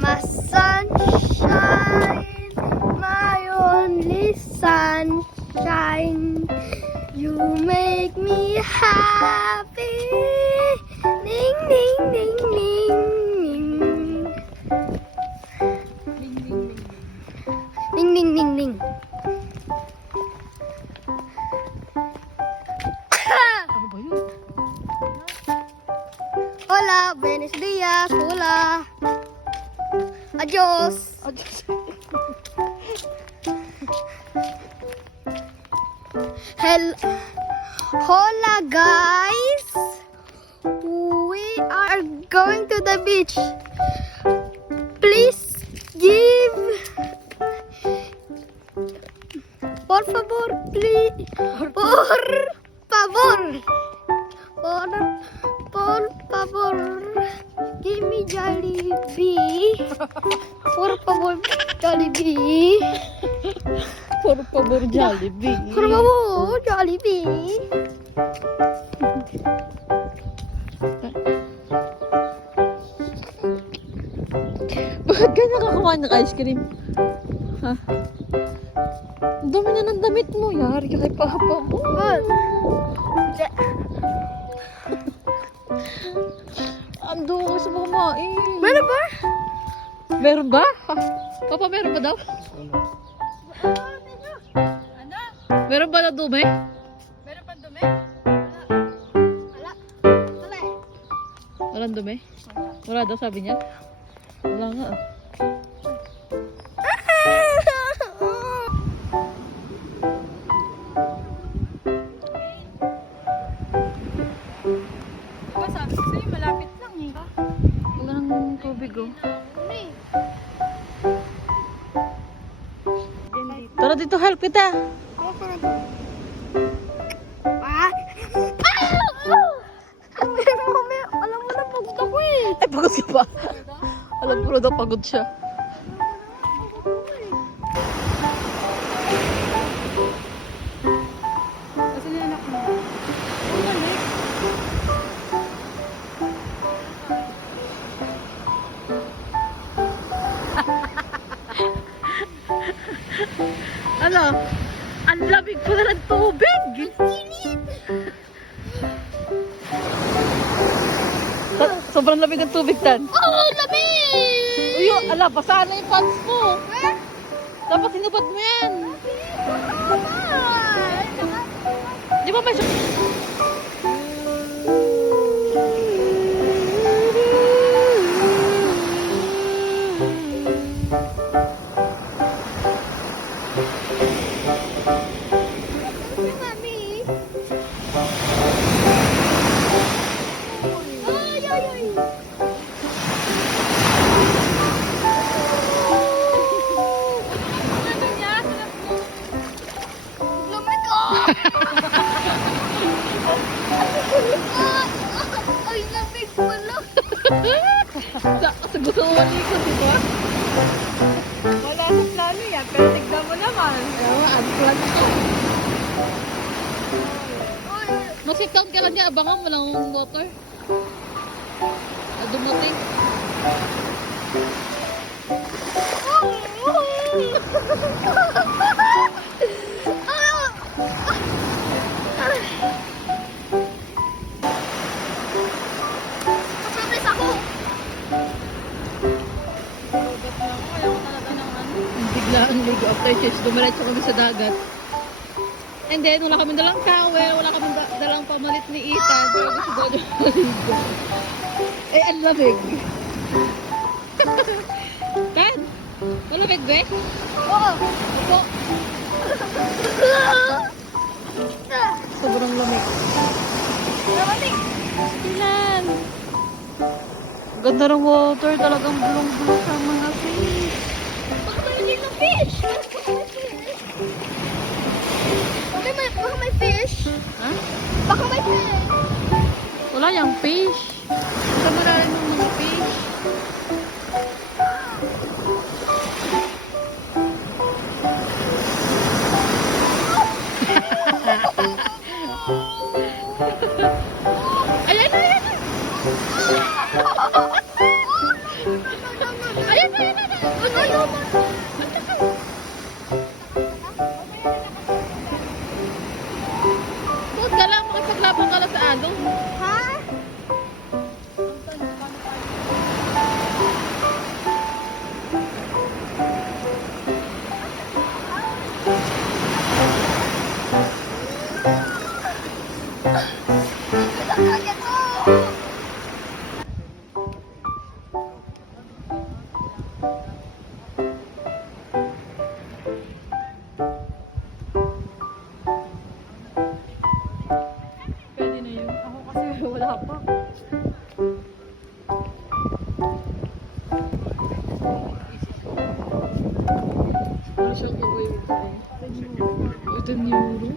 my sunshine, my only sunshine. You make me happy. Ding, ding, ding, ding, ding. Ding, ding, ding, ding. Ano ba yun? Hola, buenos días, hola. Adios. Hello. Hola, guys. We are going to the beach. Please give. Por favor, please. Por favor. Por favor. Give me Jollibee. Por favor, Jollibee. Por favor, Jollibee. Por favor, Jollibee. Bakit ka nakakakuha ng ice cream? Ha? Ang dami na ng damit mo. Yari ka kay Papa mo. Ando, gusto mo kumain. Meron ba? Meron ba? Ha? Papa, meron ba daw? Meron ba na dumi? Meron pa dumi? Wala. Wala eh. Walang dumi? Wala daw, sabi niya. Wala nga. Diba sabi ko sa'yo, malapit lang eh. Wala nang tubig oh. Tara dito, help kita. Ah! Alam mo na pagod ako eh. Ay, pagod ka pa. Alam ko na pagod siya. Kasi nanak mo. Ano? Ang lamig ko na ng tubig. Sobrang lamig ang tubig, Tan. Oh, lamig! Uy, ala, basa na yung pants mo. Dapat sinubad mo yan. Di ba may... Ay, lamig pala. Sa gusto mo ko, di ba? Wala sa plano yan, pero tignan mo naman. Kaya nga, unplanned ko. Mag-count ka lang niya, abangan mo lang yung water. Dumutin. Papromis ako. Bigla ang ligo after church, dumiretso kami sa dagat. And then, wala kami dalang towel, wala kami dalang pamalit ni Ethan. Pero gusto daw niya maligo. Eh, ang lamig. Tan, malamig ba? Oo. Opo. Sobrang lamig. Lamig. Ilan? Ganda ng water, talagang bulong-bulong sa mga fish. Baka may ng fish. Baka may fish. Ha? Baka may fish. Wala yung fish. Sa malalim ng mga fish. Ayan na, ayan na. Ayan na. Ito euro.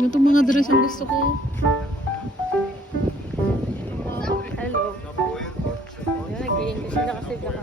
Ito mga dress ang gusto ko. Hello. Yan, nag-i-English na kasi baka.